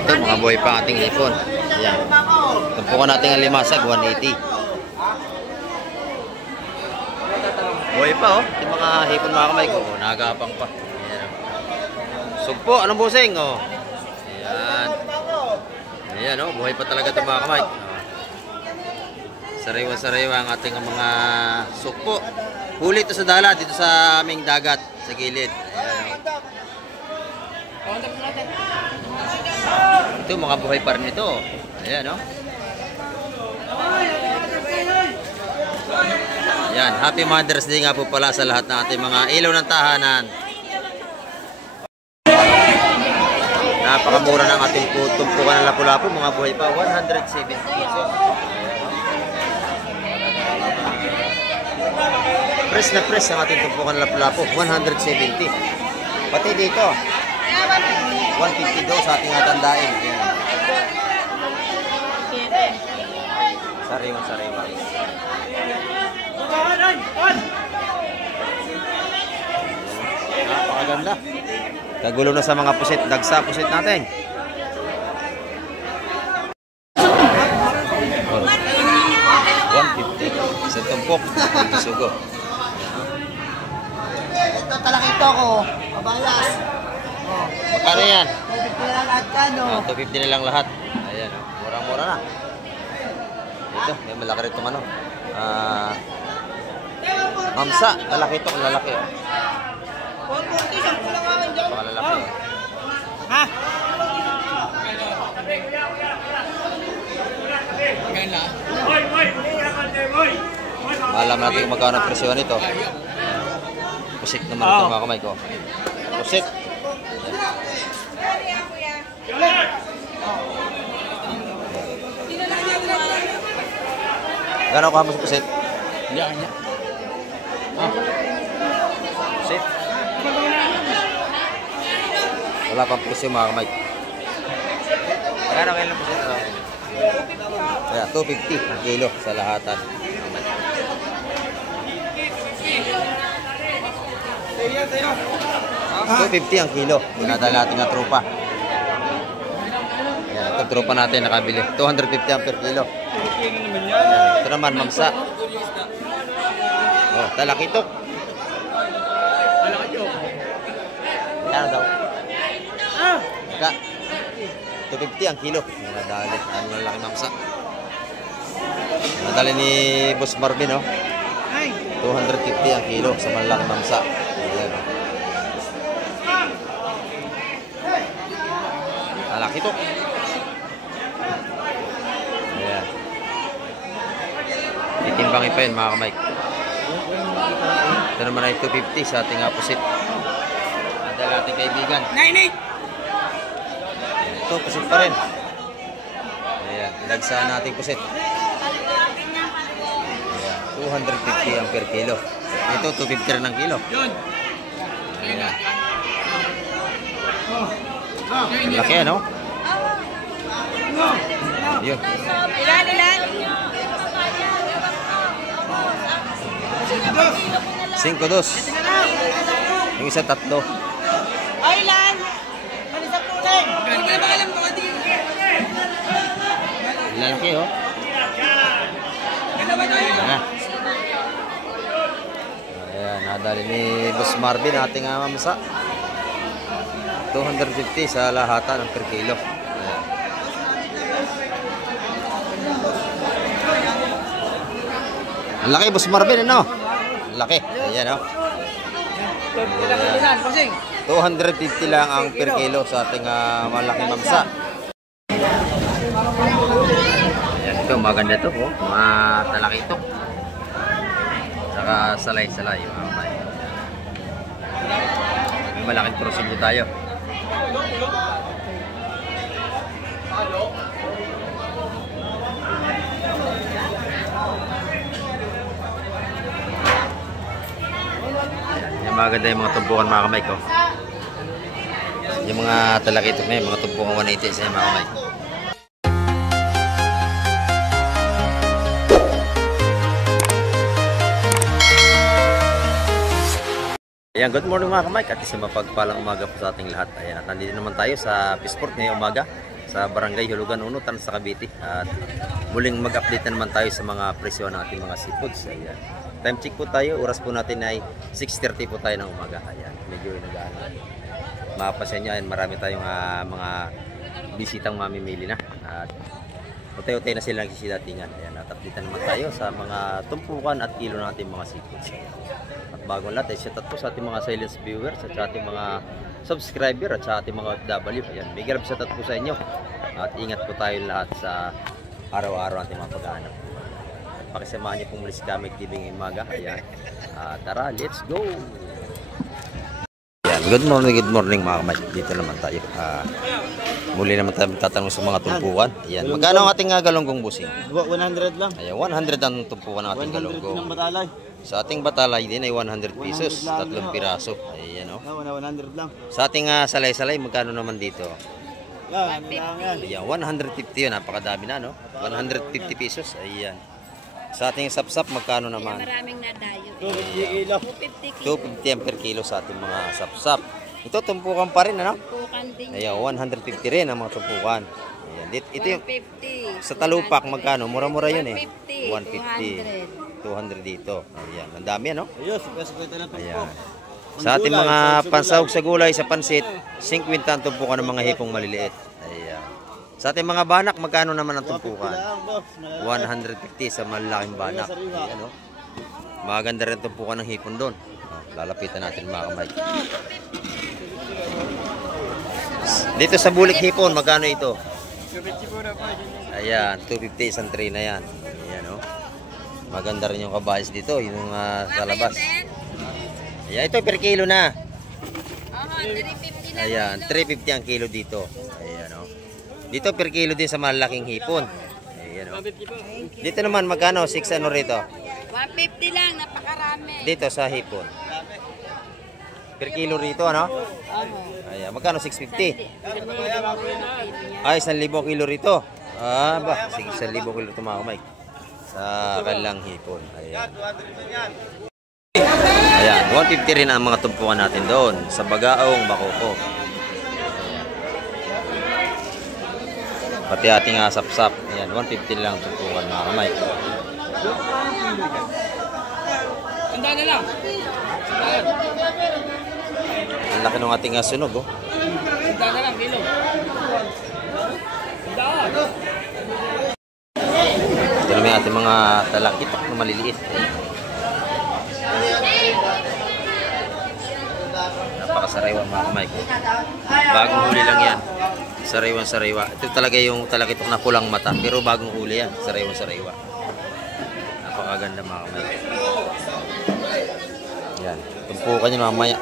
Ito, mga buhay pa ating hipon. Ayan. Tumpukan natin ang limasag, 180. Buhay pa, oh. Yung mga hipon mga kamay ko, nagapang pa. Ayan. Sugpo, anong busing, oh. Ayan. Ayan, oh. Buhay pa talaga ito mga kamay. Sariwa-sariwa ang ating mga sugpo. Huli ito sa dala, dito sa aming dagat, sa gilid. Ayan. Ito, mga buhay pa rin ito. Ayan, no? Ayan, Happy Mother's Day nga po pala sa lahat ng ating mga ilaw ng tahanan. Napakamura ng ating tumpukan ng lapu-lapu, mga buhay pa, 170 pesos. Press na press ang ating tumpukan ng lapu-lapu, 170. Pati dito, 150 daw sa ating atandain. Ayan. Sariwa-sariwa. Napakaganda. Kagulo na sa mga pusit. Dagsa pusit natin. Oh. 150. Sa tumpok. Sugo. Ito talakito ko. Mabalas. Magkano yan? 250 na lang lahat ka, no? 250 na lang lahat. Ayan, oh. Murang-mura na. Ito, may malaki rin itong ano. Mamsa, lalaki ito, lalaki. Oh. 140, saan ko lang akin dyan? Lalaki. Oh. Ha? Malam natin kung magkano presyo nito. Pusit naman ito mga kamay ko. Pusit. Gano'n ka mo sa pusit? Hindi kanya. Pusit. Wala pang presyo mga kamay. Gano'n kayo ng pusit? Kaya 250 ang kilo sa lahatan. 250 ang kilo. Pinadala natin ang tropa. Yan, ito tropa natin nakabili. 250 ang per kilo. Yan, ito naman mamsa. Oh, talakitok. Ano daw? Ka. 250 ang kilo. Pinadali. Ano na laki mamsa. Pinadali ni Boss Marvin, oh. 250 ang kilo sa malaki mamsa. Ayan. Malaki ito. Ayan. Itimbangin pa yun mga kamay. Ito naman ay 250 sa ating pusit. Adala ating kaibigan. 98! Ito, pusit pa rin. Ayan. Dagsahan nating pusit. 250 ang per kilo. Ito, 250 rin ang kilo. Ayan. Ang laki, ano? Yun. Ilan? 5-2. Yung isa 3. Ay, ilan? Ano sa tunay? Lalaki, oh. Ayan. Ayan, nadali ni Boss Marvin ating mamsa. 250 sa lahatan ng per kilo. Ayan. Ang laki, Boss Marvin, ano? Ang laki. Ayan, oh. Ayan. 250 lang ang per kilo sa ating malaki mamsa. Ayan, ito, maganda ito, oh. Mga talaki ito. Saka salay-salay, mga kamay. May malaking prosilyo tayo. Yung maganda yung mga tumpukan mga kamay ko. Yung mga talakito may mga tumpukan 180 sa mga kamay. Ayan, good morning mga kamay. At isang mapagpalang umaga po sa ating lahat. Ayan, at nandito naman tayo sa Peaceport ngayong umaga sa Barangay Hulugan, Unutan sa Cavite. At muling mag-update na naman tayo sa mga presyo ng ating mga seafoods. Ayan. Time check po tayo, oras po natin ay 6:30 po tayo ng umaga. Ayan, medyo nag-ano. Mapasya nyo, marami tayong mga bisitang mamimili na. At utay-utay na sila nagsisidatingan. Ayan, at-update naman tayo sa mga tumpukan at kilo ng ating mga seafoods. At bagong lahat, shout out po sa ating mga silent viewers at sa ating mga subscriber at sa ating mga OFW. Ayan, big love shout out po sa inyo. At ingat po tayo lahat sa araw-araw ating mga pag-aanap. Pakisamahan niyo pong muli si Kamek TV ngayong umaga. Ayan. Tara, let's go! Ayan, good morning mga kamay. Dito naman tayo. Muli naman tayo tatanong sa mga tumpukan. Ayan, magkano ang ating galonggong busing? 100 lang. Ayan, 100 ang tumpukan ng ating 100 galonggong. ng batalay. Sa ating batalay din ay 100 pesos, 3 piraso. Ayan, oh. 100 lang. Sa ating salay-salay, magkano naman dito? Yan, yan. Ayan, 150 yun. Napakadami na, no? 150 pesos. Ayan. Sa ating sapsap, magkano naman? Maraming nadayo. 250 kilo. 250 250 per kilo sa ating mga sapsap. Ito, tumpukan pa rin, ano? Pukan din. Ayan, 150 rin ang mga tumpukan. Ayan. Ito yung, 150. sa talupak, magkano? Mura-mura yun eh. 150. 200 dito. Ayan, ang dami, ano? Ayos, kasi lang ito. Ayan. Sa ating mga pansahog sa gulay, sa pansit, 50 ang tumpukan ng mga hipong maliliit. Ayan. Sa ating mga banak, magkano naman ang tumpukan? 150 sa malalaking banak. Ayan, oh. Maganda rin tumpukan ng hipon doon. Lalapitan natin mga kamay. Dito sa bulik hipon, magkano ito? 250 po na po. Ayan, 250 isang tray na yan. Ayan, oh. Maganda rin yung kabayas dito, yung sa labas. Ayan, ito per kilo na. 350 na. Ayan, 350 ang kilo dito. Ayan, oh. Dito per kilo din sa malaking hipon. Ayan, oh. Dito naman, magkano? 6 ano rito? 150 lang, napakarami. Dito sa hipon. Per kilo rito, ano? Ayan, magkano? 650? Ay, 1,000 kilo rito. Ba, sige, 1,000 kilo ito mga kamay. Sa kanilang hipon. Ayan. Ayan, 150 rin ang mga tumpukan natin doon. Sa Bagaong, Bakoko. Pati ating sapsap. Ayan, 150 lang ang tumpukan mga kamay. Tanda na lang. Ang laki ng ating sunog, oh. Tanda na lang, kilo. Ito naman ating mga talakitok na maliliit. Napakasariwa mga kamay ko. Bagong huli lang yan. Sariwan-sariwa. Ito talaga yung talakitok na pulang mata. Pero bagong huli yan. Sariwan-sariwa. Napakaganda mga kamay ko. Yan. Tumpukan nyo mamaya.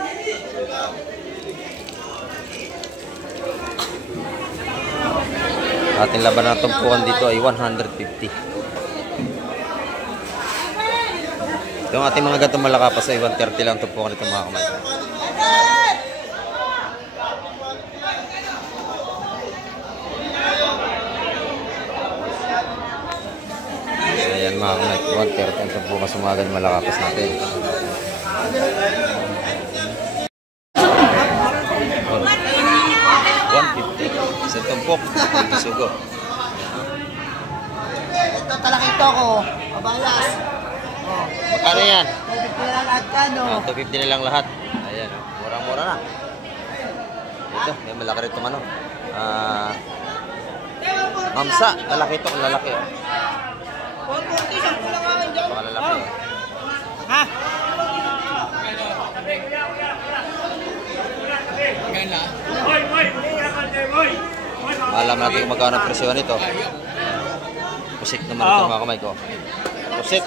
Ating laban ng tumpukan dito ay 150. Yung ating mga gatong malakapas ay 130 lang tumpukan dito mga kamay. Ayan mga kamay, 130 ang tumpukan sa mga gatong malakapas natin. Sa tumpok, sugo. Ito talakito ko. Mabalas. Magkano yan? 250 na lang at kano. 250 na lang lahat. Ayan, oh. Murang-mura na. Ito, may malaki rin itong ano. Mamsa, lalaki ito, lalaki. Oh. 140, saan ko lang akin dyan? Lalaki. Oh. Ha? Gana? Alam natin kung magkano ang presyo nito. Pusit naman ito mga kamay ko. Pusit.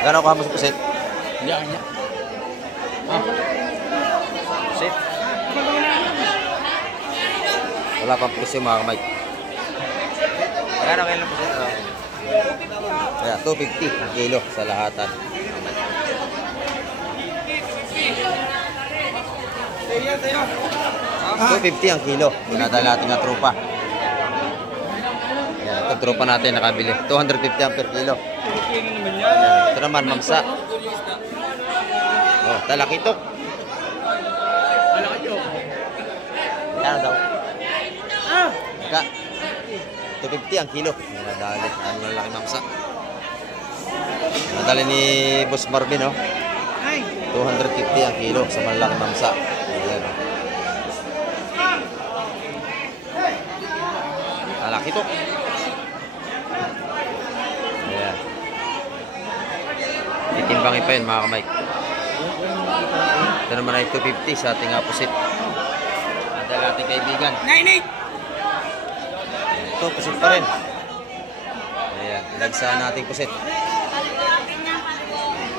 Gano'n kahamos sa pusit? Yan. Pusit. Wala pang presyo mga kamay. Gano'n kayo ng pusit? Kaya 250 ang kilo sa lahatan. 250 ang kilo. Pinadala natin ang tropa. Yan, itong tropa natin nakabili. 250 ang per kilo. Yan. Ito naman, mamsa. talakitok. Ano daw? Ka 250 ang kilo. Nadali. Ang malaki mamsa. Nadali ni Boss Marvin, oh. 250 ang kilo sa malaki mamsa. Ayan, oh. Talakitok. Ayan. Titimbangin pa yun, mga kamay. Ito naman ay 250 sa ating pusit. Dahil ating kaibigan. 98! Ito, pusit pa rin. Ayan, lagsa nating pusit.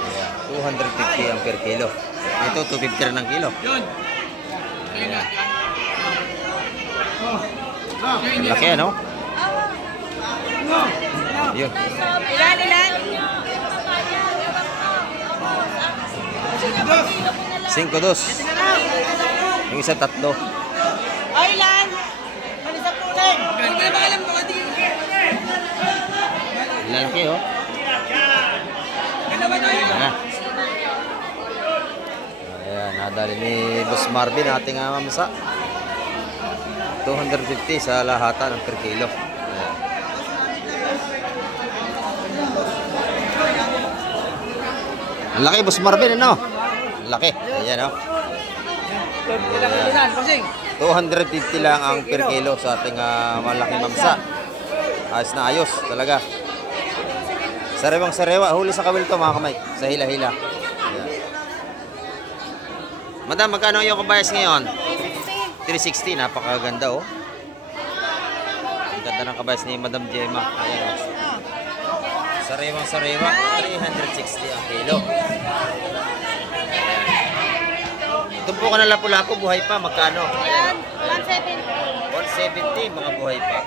Ayan, 250 ang per kilo. Ito, 250 rin ang kilo. Ayan. Ang laki, ano? Yun. Ilan? 5-2. Yung isa 3. Ay, ilan? Manisap tunay. Lalaki, oh. Ayan, nadali ni Boss Marvin ating mamsa. 250 sa lahatan ng per kilo. Ayan. Ang laki, Boss Marvin, ano? Ang laki. Ayan, oh. Ayan. 250 lang ang per kilo sa ating malaki mamsa. Ayos na ayos talaga. Sariwang sariwa. Huli sa kawil to, mga kamay. Sa hila-hila. Ayan. Madam, magkano yung kabayas ngayon? 360. Napakaganda, oh. Ang ganda ng kabayas ni Madam Gemma. Ayan, oh. Sariwang sariwa. 360 ang kilo. Tumpo ka na lapu-lapu, buhay pa, magkano? Ayan, 170. 170, mga buhay pa.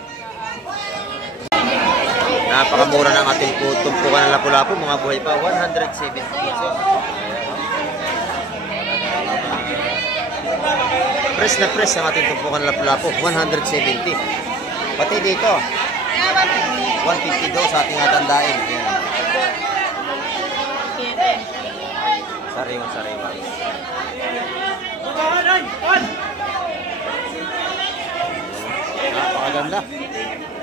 Napakamura ng ating tumpo ka na lapu-lapu, mga buhay pa, 170 pesos. Press na press ang ating tumpo ka na lapu-lapu, 170. Pati dito, 150 sa ating atandain. Sariwa-sariwa. Napakaganda.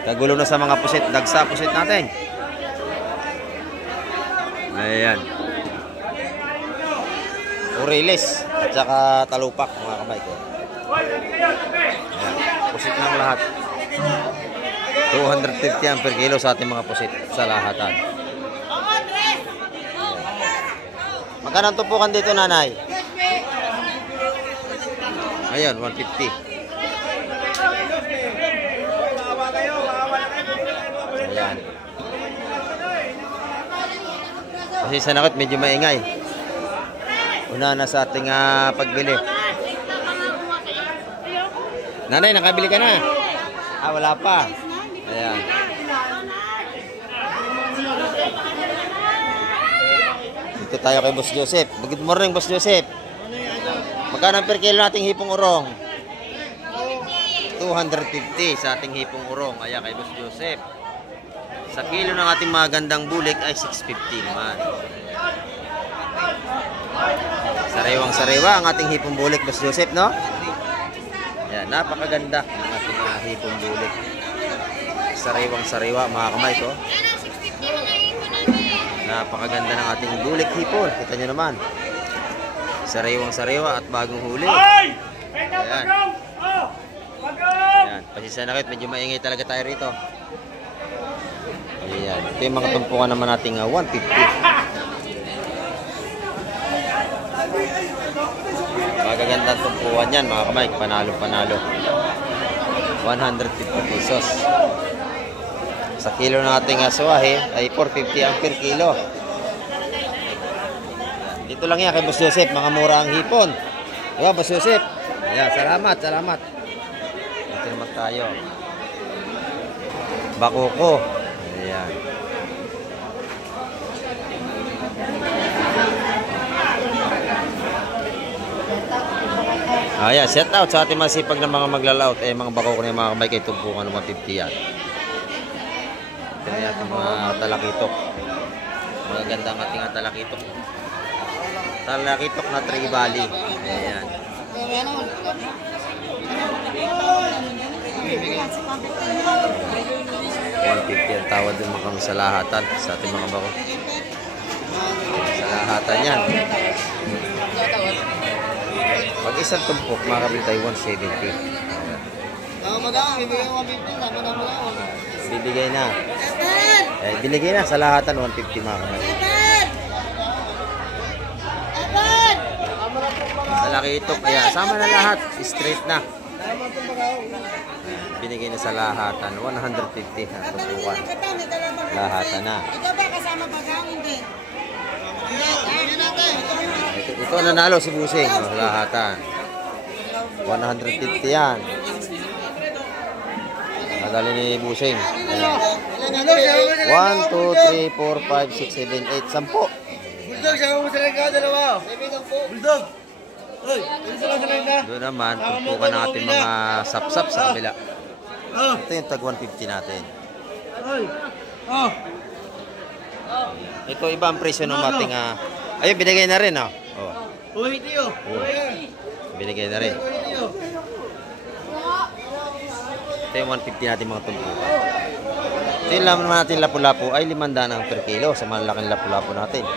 Kagulo na sa mga pusit. Dagsa pusit natin. Ayan. Urilis. At saka talupak, mga kamay ko. Ayan. Pusit ng lahat. 250 ang per kilo sa ating mga pusit. Sa lahatan. Magkano ang tupukan dito, nanay? Ayan, 150. Ayan. Kasi sa nakot, medyo maingay. Una na sa ating pagbili. Nanay, nakabili ka na? Wala pa. Ayan. Dito tayo kay Boss Joseph. Good morning, Boss Joseph. Magkano per kilo nating hipong urong? 250 sa ating hipong urong. Ayan kay Boss Joseph. Sa kilo ng ating magandang bulik ay 650 naman. Sariwang sariwa ang ating hipong bulik, Boss Joseph, no? Ayan, napakaganda ng ating hipong bulik. Sariwang sariwa, mga kamay ko. Napakaganda ng ating bulik hipon. Kita nyo naman. Sariwang sariwa at bagong huli. Ayan. Ayan. Pasensya na kayo. Medyo maingay talaga tayo rito. Ayan. Ito yung mga tumpukan naman nating 150. Magaganda tumpukan yan, mga kamay. Panalo-panalo. 150 pesos. Sa kilo ng ating aswahe ay 450 ang per kilo. Dito lang yan kay Boss Joseph, mga mura ang hipon. Diba, Boss Joseph? Ayan, salamat, salamat. Dito naman tayo. Bakoko. Ayan. Ayan, set out sa ating masipag na mga maglalaot. Mga bakoko na yung mga kamay kay tumpukan ng 150 yan. Ito na yung mga talakitok. Magaganda ang ating talakitok. Talakitok na Tree Valley. Ayan. 150 ang tawad din mga sa lahatan sa ating mga bako. Sa lahatan yan. Pag isang tumpok, makakabili tayo 170. Bibigay na. Binigay na sa lahatan 150 mga kamay. Talakitok. Ayan, sama na lahat. Straight na. Binigay na sa lahatan 150 ang tumpukan. Lahatan na. Ito ba kasama bagang hindi? Ito nanalo si Busing. Lahatan 150 yan. Nadali ni Busing. 1, 2, 3, 4, 5, 6, 7, 8, 10. Bulldog, siya mo sa langka, dalawa. Bulldog. Uy, Doon naman, tumpukan natin mga sap-sap sa kabila. Ito yung tag 150 natin. Ito iba ang presyo ng ating ayun, binigay na rin. Uy, tiyo. Binigay na rin. Ito yung 150 natin mga tumpukan. Ito yung laman natin lapu-lapu ay 500 ang per kilo sa malaking lapu-lapu natin.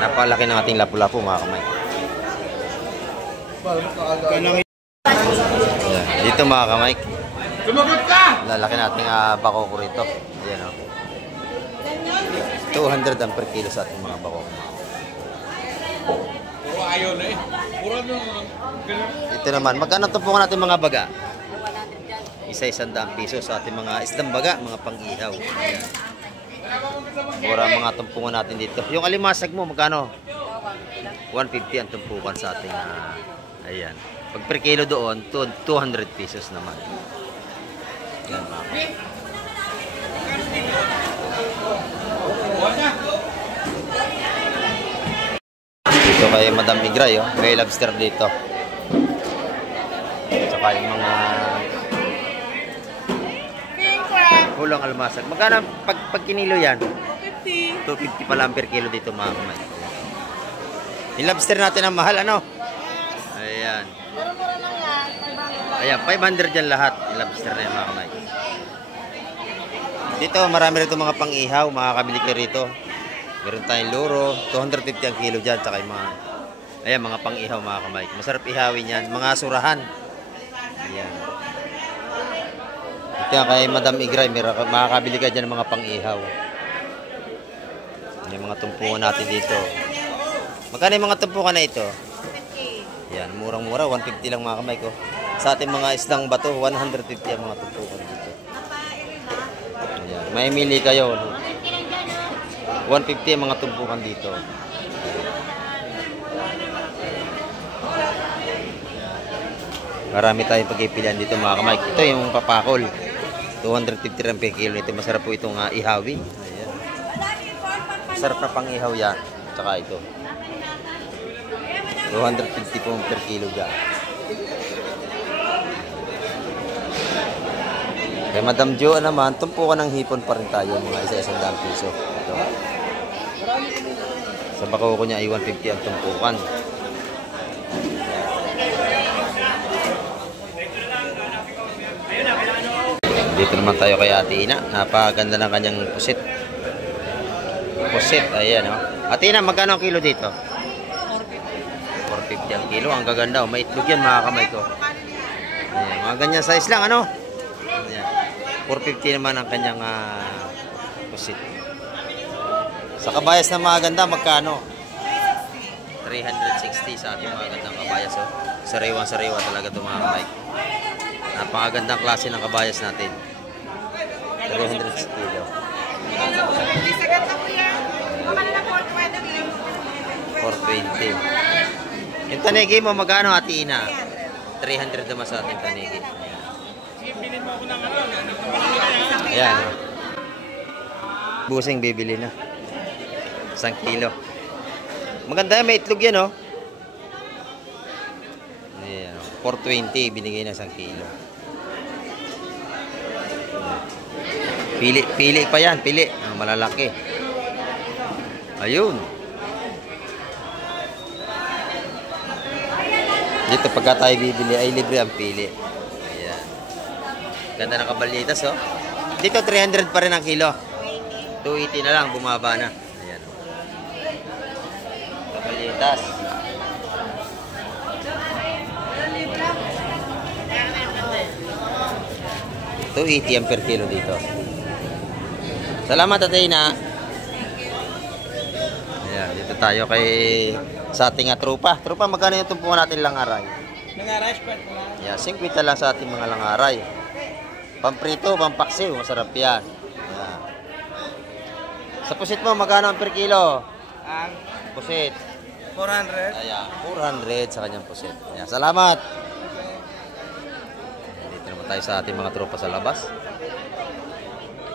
Napalaki ng ating lapu-lapu mga kamay. Dito mga kamay. Sumagot ka! Lalaki nating bako ko rito. Ayan o. 200 ang per kilo sa ating mga bako. Ayaw na eh. Ito naman, magkano tumpukan natin mga baga? Isa-100 piso sa ating mga isdang baga, mga pang-ihaw. Ayan. Mura mga tumpungan natin dito. Yung alimasag mo, magkano? 150 ang tumpukan sa ating ayan. Pag per kilo doon, 200 pesos naman. Yan mga kapatid. Dito kay Madam Igray, may lobster dito. Saka yung mga hulang almasag. Magkano pag kinilo yan? 250 pala ang per kilo dito mga kamay. Yung lobster natin ang mahal, ano? Ayan. Ayan, 500 dyan lahat. Yung lobster na yan mga kamay. Dito, marami rito mga pang-ihaw. Makakabili ka rito. Meron tayong luro. 250 ang kilo dyan. Tsaka yung mga, ayan, mga pang-ihaw mga kamay. Masarap ihawin yan. Mga surahan. Ayan. Kaya kay Madam Igray, makakabili ka dyan ng mga pang-ihaw. Yung mga tumpukan natin dito. Magkano yung mga tumpukan na ito? Yan, murang-mura. 150 lang mga kamay ko. Sa ating mga islang bato, 150 ang mga tumpukan dito. Ayan, may mili kayo. 150 ang mga tumpukan dito. Marami tayong pagpipilian dito mga kamay. Ito yung papakol. 250 rin per kilo nito. Masarap po itong ihawin. Ayan. Masarap na pang ihaw yan. Tsaka ito. 250 po per kilo dyan. Kay Madam Jo naman, tumpukan ng hipon pa rin tayo. Mga isa-100 piso. Ito. Sa bako ko niya ay 150 ang tumpukan. Dito naman tayo kay Ate Ina. Napakaganda ng kanyang pusit. Pusit, ayan o. Ate Ina, magkano ang kilo dito? 450 ang kilo. Ang gaganda o. May itlog yan mga kamay ko. Ayan, mga ganyan size lang ano. Ayan. 450 naman ang kanyang pusit. Sa kabayas na mga ganda, magkano? 360 sa ating mga gandang kabayas o. Sariwang-sariwa talaga ito mga kamay. Napakagandang klase ng kabayas natin. 300 kilo. 420. Yung tanigi mo, magkano Ate Ina? 300 naman sa ating tanigi. Ayan. Busing bibili na. 1 kilo. Maganda yan, may itlog yan oh. Ayan, 420, binigay na 1 kilo. Pili pa yan, pili. Malalaki. Ayun. Dito pagka tayo bibili ay libre ang pili. Ayan. Ganda ng kabalitas, oh. Dito 300 pa rin ang kilo. 280 na lang, bumaba na. Ayan. Kabalitas. $280 ang per kilo dito. Salamat, Tatay na. Ayan, dito tayo kay sa ating tropa. Tropa, magkano yung tumpuan natin langaray? Langaray, spread mo lang. Yeah, 50 lang sa ating mga langaray. Pamprito, pampaksiw, masarap yan. Ayan. Sa pusit mo, magkano ang per kilo? Ang Pusit. 400. Ayan, 400 sa kanyang pusit. Ayan, salamat. Ayan, dito naman tayo sa ating mga tropa sa labas.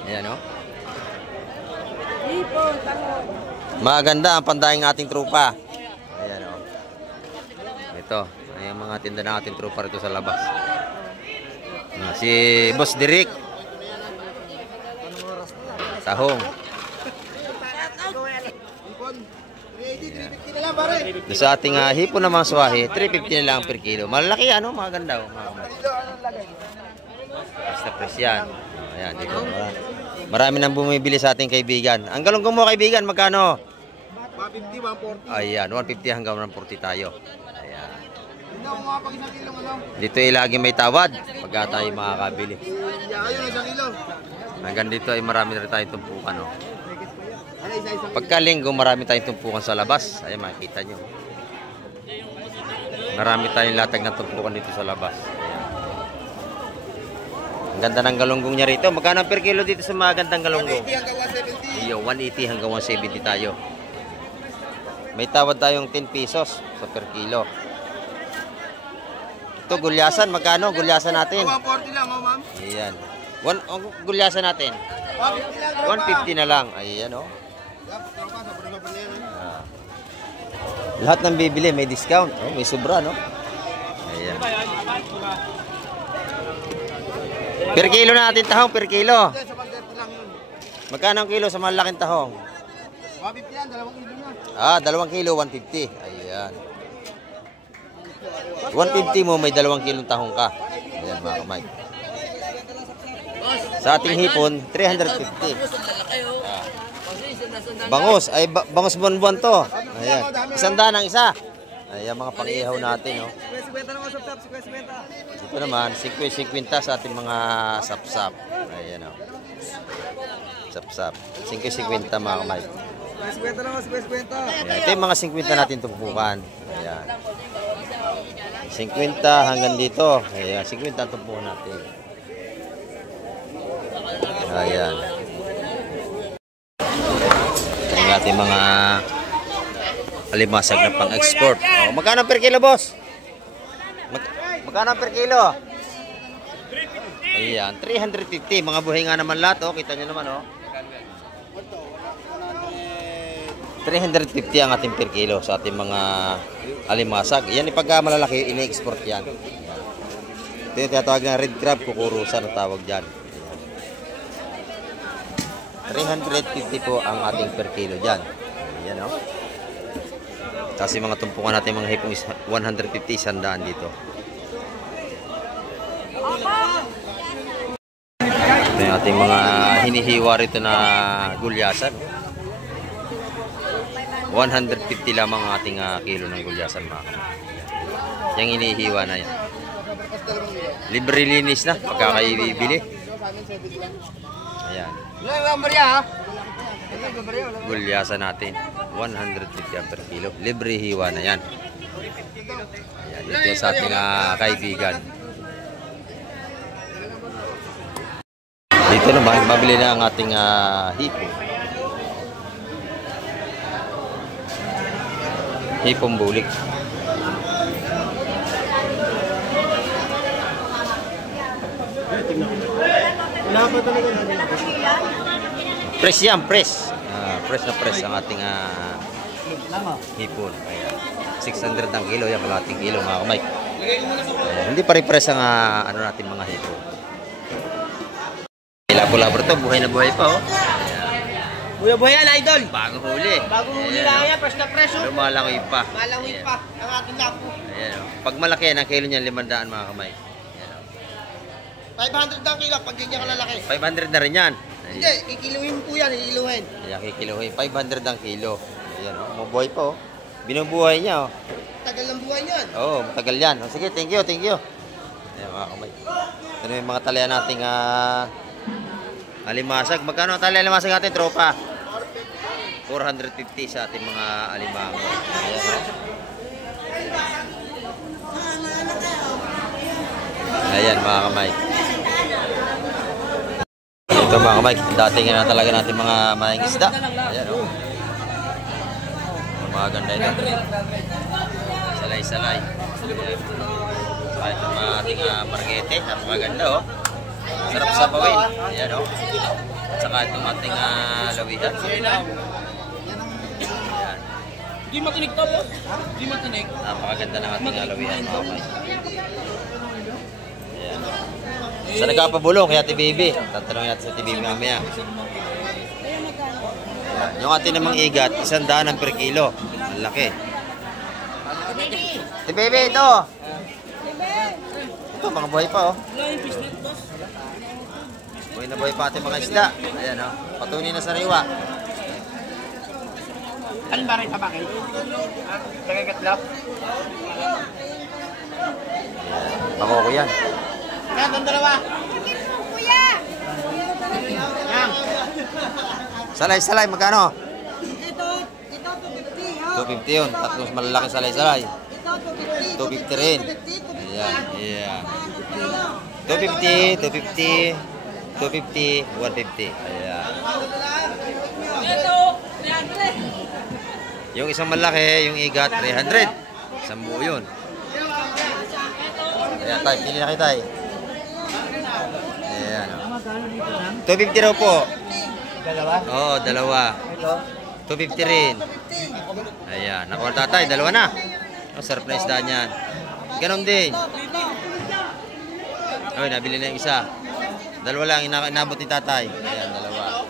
Ayan, no? Maganda ang pandaing ating tropa. Ayan, no? Ito, ay ang mga tinda ng ating tropa rito sa labas. Si Boss Derek. Tahong. Doon sa ating hipon na mga suwahe, 350 na lang per kilo. Malaki ano, maganda. Basta press yan. Ayan, dito. Marami nang bumibili sa ating kaibigan. Ang galunggong mo kaibigan, magkano? 150, 140. Ayan, 150 hanggang 140 tayo. Ayan. Hindi ako makapag isang kilong ano. Dito ay lagi may tawad pagka tayo makakabili. Ayun, isang kilo. Hanggang dito ay marami na rin tayong tumpukan. No? Ano, isa-isang Pagka linggo, marami tayong tumpukan sa labas. Ayan, makikita nyo. Marami tayong latag na tumpukan dito sa labas. Ayan. Ang ganda ng galunggong niya rito. Magkano per kilo dito sa mga gandang galunggong? 180 hanggang 170. Iyo, 180 hanggang 170 tayo. May tawad tayong 10 pesos sa per kilo. Ito, gulyasan. Magkano? Gulyasan natin. 140 lang, oh ma'am. Ayan. Gulyasan natin. 150 lang. 150 na lang. Ayan, oh. Tropa, sobrang-sobrang na yan, eh. Ah. Lahat ng bibili may discount. Oh, may sobra, no? Ayan. Per kilo natin tahong, per kilo. Hindi, sa 130 lang yun. Magkano ang kilo sa malaking tahong? 150 yan, 2 kilo na. Ah, 2 kilo, 150. Ayan. 150 mo, may 2 kilong tahong ka. Ayan, mga kamay. Sa ating hipon, 350. Ah. Bangus, ay bangus buwan-buwan to. Ayan. 100 ang isa. Ayan, mga pang-ihaw natin, no? 50 lang ako sa top, 50. Dito naman, 50 sa ating mga sapsap. Ayan, oh. Sapsap. 50 mga kamay. 50 lang ako sa 50. Ayan. Ito yung mga 50 natin tumpukan. Ayan. 50 hanggang dito. Ayan, 50 ang tumpukan natin. Ayan. Ito yung ating mga alimasag na pang-export. Oh, magkano per kilo, boss? Magkano per kilo? Ayan, 350. Mga buhay nga naman lahat, oh. Kita nyo naman, oh. 350 ang ating per kilo sa ating mga alimasag. Yan, pagka malalaki, ini-export yan. Ito yung tinatawag na red crab, kukurusa na tawag dyan. 350 po ang ating per kilo dyan. Ayan, oh. Kasi mga tumpukan natin mga hipong 150, 100 dito. Ito yung ating mga hinihiwa rito na gulyasan. 150 lamang ang ating kilo ng gulyasan, mga kapatid. Yung hinihiwa na yan. Libre linis na pagka kayo bibili. Ayan. Gulyasan natin. 150 per kilo. Libre hiwa na yan. Ayan. Ito yung sa ating kaibigan. Dito naman, mabili na ang ating hipon. Hipong bulik. Press yan, press. Press na press ang ating hipon. Ayan. 600 ang kilo, yan kalating kilo, mga kamay. Ayan. Hindi pa rin press ang ano natin mga hipon. Lapu-lapu to, buhay na buhay pa, oh. Kuya Boyan, idol. Bagong huli. Bagong huli lang yan, fresh na fresh. Pero malangoy pa. Malangoy pa ang ating lapo. Ayan, oh. Pag malaki yan, ang kilo niyan, 500 mga kamay. Ayan, oh. 500 ang kilo pag ganyan kalalaki. 500 na rin yan. Hindi, kikiluhin po yan, iiluhin. Ayan, kikiluhin. 500 ang kilo. Ayan, oh. Mabuhay pa, oh. Binubuhay niya, oh. Tagal ng buhay yan. Oo, matagal yan. Oh, sige, thank you, thank you. Ayan, mga kamay. Ito na yung mga talaya nating alimasag. Magkano ang talaya alimasag natin, tropa? 450 sa ating mga alimango. Ayan, oh. Ayan, mga kamay. Ito, mga kamay. Dating na talaga natin mga maing isda. Ayan, oh. Mga ganda ito. Salay-salay. Saka ito mga ating margete. Napakaganda, oh. Sarap sa bawin. Ayan, oh. Saka itong ating lawihan. Ayan. Di matinig to, boss. Di matinig. Napakaganda ng ating lawihan, mga kamay. Ayan. Sa nagkapabulong, kaya Baby. Tatanungin natin sa Baby mamaya. Ayan. Yung ating namang igat, 100 ang per kilo. Ang laki. Baby, ito. Ito, mga buhay pa, oh. Buhay na buhay pa ating mga isda. Ayan, oh. Patuloy na sariwa. Alin ba rin tabakit? Tagagatlaw? Pakoko yan. Yan, doon dalawa. Yan. Salay-salay, magkano? Ito 250. 250 yun. Tatlong malalaki salay-salay. Ito 250 rin. Ayan, ayan. 250, 250, 250, 150. Ayan. Yung isang malaki, yung igat, 300. Isang buo yun. Ayan, tay. Pili na kayo, tay. Ayan. 250 raw po. Dalawa? Oo, dalawa. Ito? 250 rin. Ayan. Nakuha tatay, dalawa na. Oh, sarap na isda niyan. Ganon din. Ay, nabili na yung isa. Dalawa lang, inabot ni tatay. Ayan, dalawa.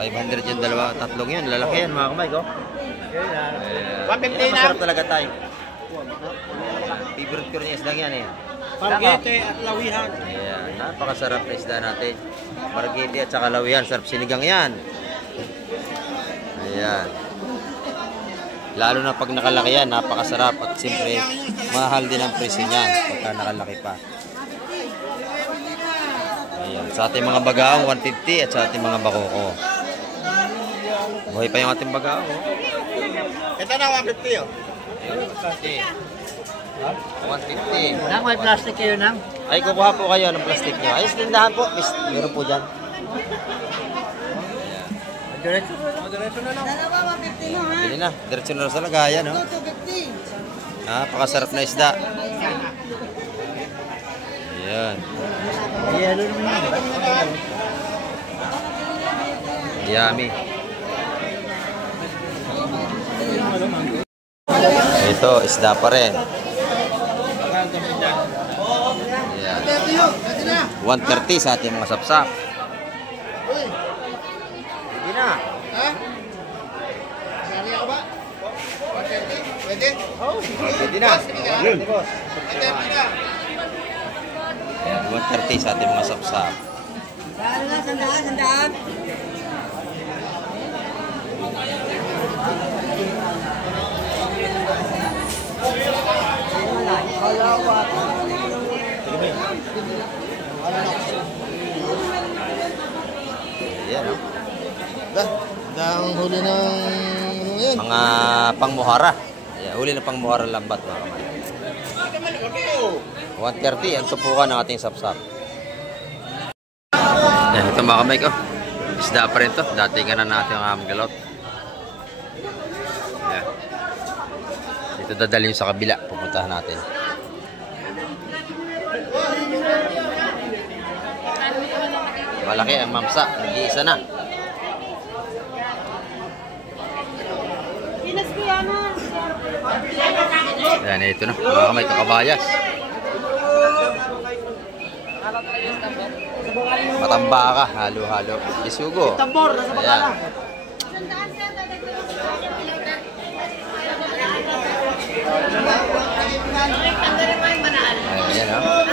Ayan, 500 yung dalawa. Tatlong yun, lalaki yan mga kamay ko. Ayan. 150 na. Masarap talaga tayo. Favorite ko rin yung isda yan eh. Pargete at lawihan. Ayan, napakasarap na isda natin. Margiti at saka lawihan. Sarap sinigang yan. Ayan. Lalo na pag nakalaki yan, napakasarap. At siyempre, mahal din ang presyo niyan pagka nakalaki pa. Ayan. Sa ating mga bagaong, 150 at sa ating mga bakoko. Buhay pa yung ating bagaong. Ito na 150 oh. 150. Nang may plastic kayo nang? Ay, kukuha po kayo ng plastic nyo. Ayos, tindahan po. Meron po dyan. Diretso na lang. Dalawa 150 mo ha. Bili na. Diretso na sa lagayan, no? Ito 250. Napakasarap na isda. Ayan. Yelo naman. Yummy. Ito, isda pa rin. Ayan. 130 sa ating mga sapsap. Hindi na. Ha? Nari ako ba? 130? Pwede? Oo. Hindi na. Yun. 130 na. 130 sa ating mga sapsap. Sandaan. Ayan, no? Ang huli ng ano yan? Mga pangmuhara. Ayan, huli na pangmuhara lambat, mga kamay. 130 ang tupukan ng ating sapsap. Ayan, ito mga kamay ko. Isda pa rin to. Dati nga na natin ang aming galot. Ayan. Ito dadalhin sa kabila. Pupuntahan natin. Malaki ang mamsa. Nag-iisa na. Ayan, ito na. Mga kamay kakabayas. Matambaka, halo-halo. Bisugo. Tambor, nasa Ayan. Ayan, oh.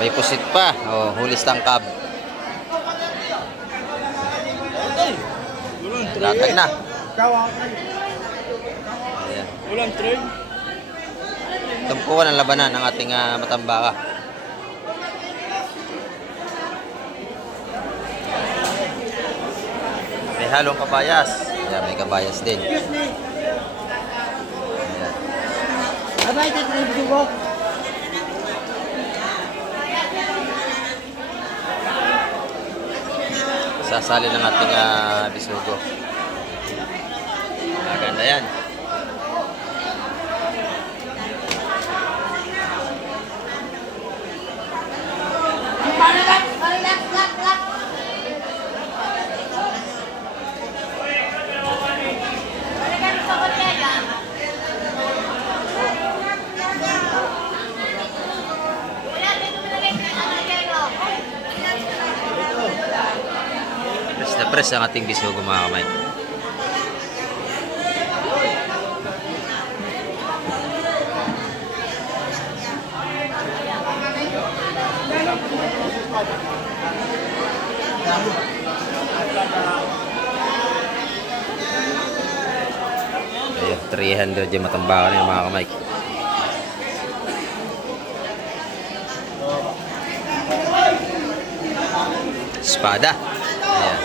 May pusit pa. Oh, hulis tangkab. Latag na. Ayan. Ulang train. Tumpukan ang labanan ng ating matambaka. May halong kabayas. Ayan, may kabayas din. Ayan. Abay, tatlong bisugo. Sasali ng ating bisugo. Maganda yan. Press na press ang ating bisugo mga kamay. Ayun, 300 yung matambakan yung mga kamay. Espada. Ayan.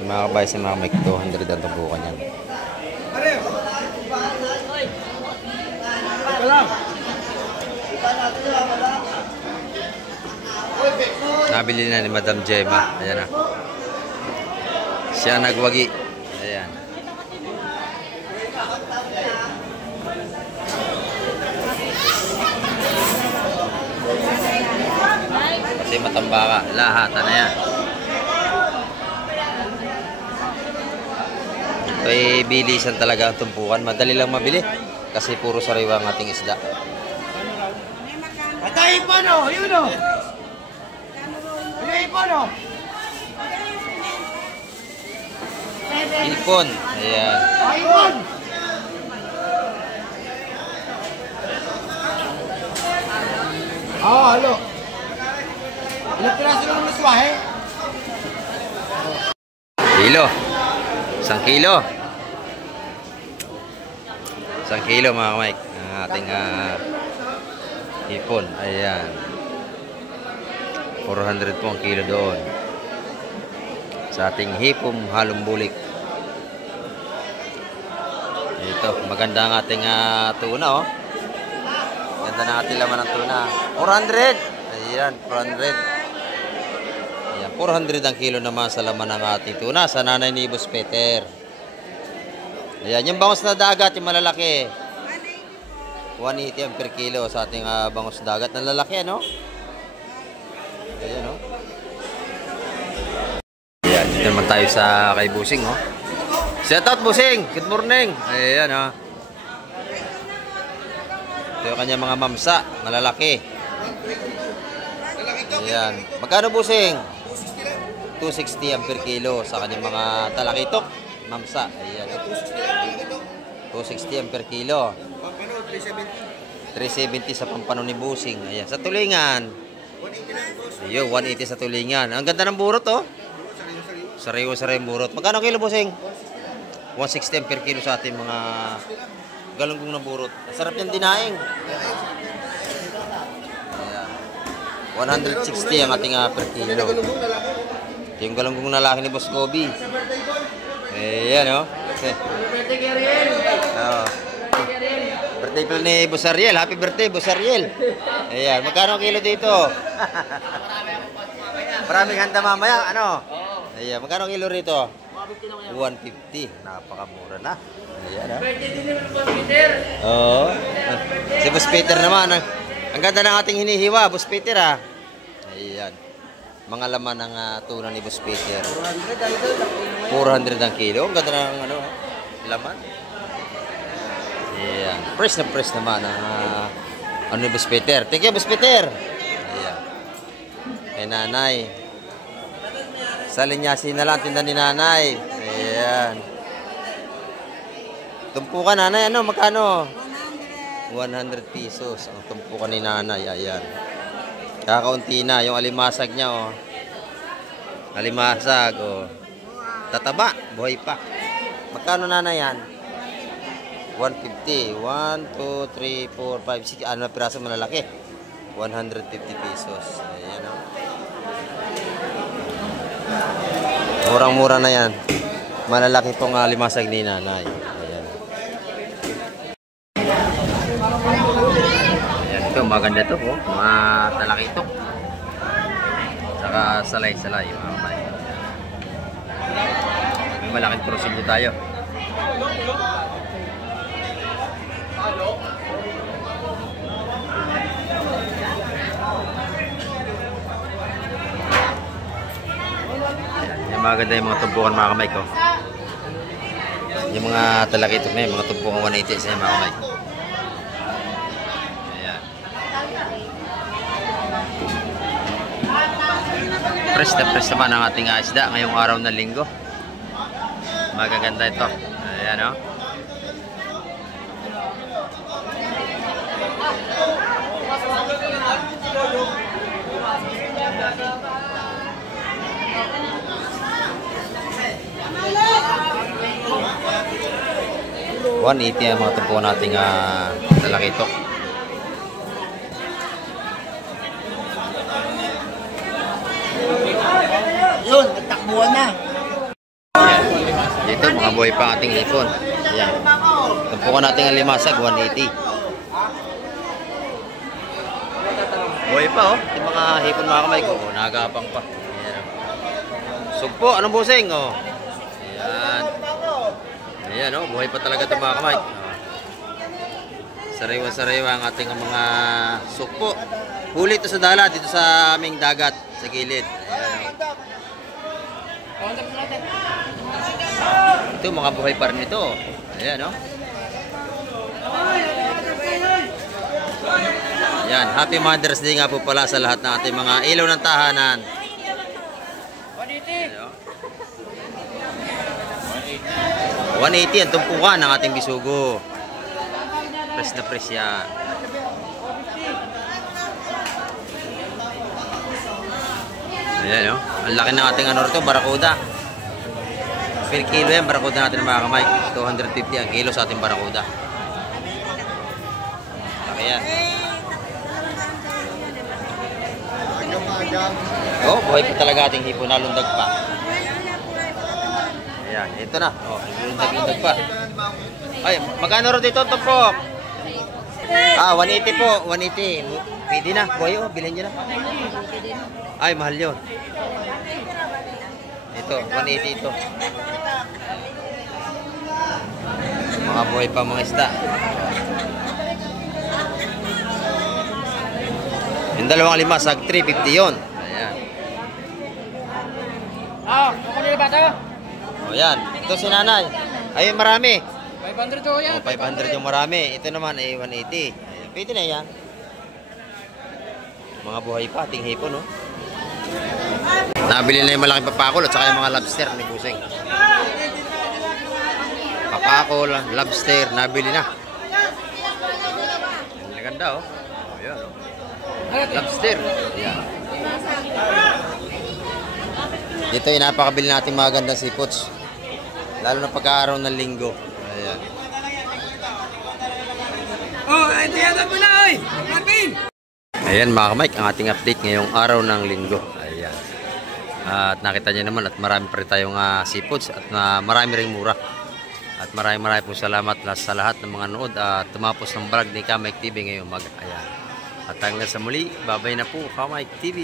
Yung mga kabay sa mga kamay, 200 ang tumbukan yan. Nabili na ni Madam Gemma. Ayan na. Siya nagwagi. Ayan. Kasi matambaka. Lahatan na yan. Ito ay bilisan talaga ang tumpukan. Madali lang mabili. Kasi puro sariwa ang ating isda. Atay pa no, yun no. Atay pa no. Ipon. Ayan. Ayun. Halo. Ilang piraso lang ng swahe? Kilo. 1 kilo. 1 kilo mga kamay. Ang ating hipon. Ayan. 400 po ang kilo doon. Sa ating hipom halong bulik. Ito. Maganda ang ating tuna oh. Maganda na ating laman ng tuna. 400. Ayan. 400. 400 ang kilo naman sa laman ng ating tuna sa nanay ni Boss Peter. Ayan, yung bangus na dagat, yung malalaki. 180 ang per kilo sa ating bangus dagat na lalaki, ano? Ayan, no? Ayan, dito naman tayo sa kay Busing, oh. Shout out, Busing! Good morning! Ayan, oh. Ito yung kanya mga mamsa, malalaki. Ayan. Magkano, Busing? 260 ang per kilo sa kanyang mga talakitok, mamsa. Ayan. 260 ang per kilo. 370 sa pampano ni Busing. Ayan. Sa tulingan. Ayun, 180 sa tulingan. Ang ganda ng burot, oh. Sariwa-sariwa yung burot. Magkano kilo, Busing? 160 ang per kilo sa ating mga galunggong na burot. Sarap yung dinaing. Ayan. 160 ang ating per kilo. Yung galunggong na laki ni Boss Kobe. Ayan, oh. Oh. Birthday pala ni Boss Ariel. Happy birthday, Boss Ariel. Ayan, magkano kilo dito? Maraming handa mamaya, ano? Ayan, magkano kilo rito? 150. Napakamura na. Ayan, oh. Oo. Si Boss Peter naman. Ang ganda ng ating hinihiwa, Boss Peter, ah. Ayan. Mga laman ng tuna ni Boss Peter. 400 idol. Ang kilo ngayon. 400 ang kilo. Ang ganda ng laman. Ayan. Fresh na fresh naman ang ni Boss Peter. Thank you, Boss Peter. Ayan. Kay nanay. Sa linyasin na lang tinda ni nanay. Ayan. Tumpukan nanay. Ano? Magkano? 100 pesos. Ang tumpukan ni nanay. Ayan. Kakaunti na. Yung alimasag niya, oh. Alimasag, oh. Tataba. Buhay pa. Magkano nanay yan? 150. 1, 2, 3, 4, 5, 6. Ano na piraso malalaki? 150 pesos. Ayan, oh. Murang-mura na yan. Malalaki pong alimasag ni nanay. Ayan. Ayan, ito. Maganda to, oh. Mga talaki ito. Saka salay-salay, mga kamay. May malaking prosilyo tayo. Yung maganda yung mga tumpukan, mga kamay ko. Yung mga talakitok na yun, mga tumpukan 180 sa mga kamay. Ayan. Fresh na fresh naman ang ating isda ngayong araw ng linggo. Magaganda ito. Ayan, o. $180 ang mga tumpukan nating talakitok. Yun, nagtakbuhan na. Ayan. Dito, mga buhay pa ang ating hipon. Ayan. Tumpukan natin ang limasag, 180. Buhay pa, oh. Yung mga hipon, mga kamay ko. Oh, nagapang pa. Ayan. Sugpo, anong busing, oh. Ayan. Ayan, oh. Buhay pa talaga ito, mga kamay. Oh. Sariwa-sariwa ang ating mga sugpo. Huli ito sa dala, dito sa aming dagat, sa gilid. Ayan, oh. Ito, mga buhay pa rin ito. Ayan, no? Ayan, Happy Mother's Day nga po pala sa lahat ng ating mga ilaw ng tahanan. Ayan, no? 180 ang tumpukan ng ating bisugo. Press na press yan. Ayan, no? Ang laki ng ating ano rito, barakuda. Per kilo yan, barakuda natin mga kamay. 250 ang kilo sa ating barakuda. Laki yan. Oh, buhay pa talaga ating hipon, nalundag pa. Ayan, ito na. Oh, lundag pa. Ay, magkano rin dito, tumpok? 180 po, 180. Pwede na, buhay, oh, bilhin nyo na. Ay, mahal yun. Ito, 180 ito. Mga buhay pa mga isda. Yung dalawang limasag, 350 yun. Ayan. Kukunin ba ito? O yan, ito si nanay. Ayun, marami. 500 to yan. 500 yung marami. Ito naman ay 180. Ayan, pwede na yan. Mga buhay pa, ating hipon, no? Nabili na yung malaking papakol at saka yung mga lobster ni Busing. Papakol, lobster, nabili na. Ang ganda, oh. Ayan, oh. Lobster. Ayan. Dito yung napakabili natin mga gandang seafoods. Lalo na pagka-araw ng linggo. Ayan. Oh, ito yata mo na, oy! Marvin! Ayan mga kamay, ang ating update ngayong araw ng linggo. Ayan. At nakita niyo naman at marami pa rin tayong seafoods at marami ring mura. At marami pong salamat sa lahat ng mga nood at tumapos ng vlog ni Kamay TV ngayong umaga. Ayan. At hanggang sa muli, babay na po Kamay TV.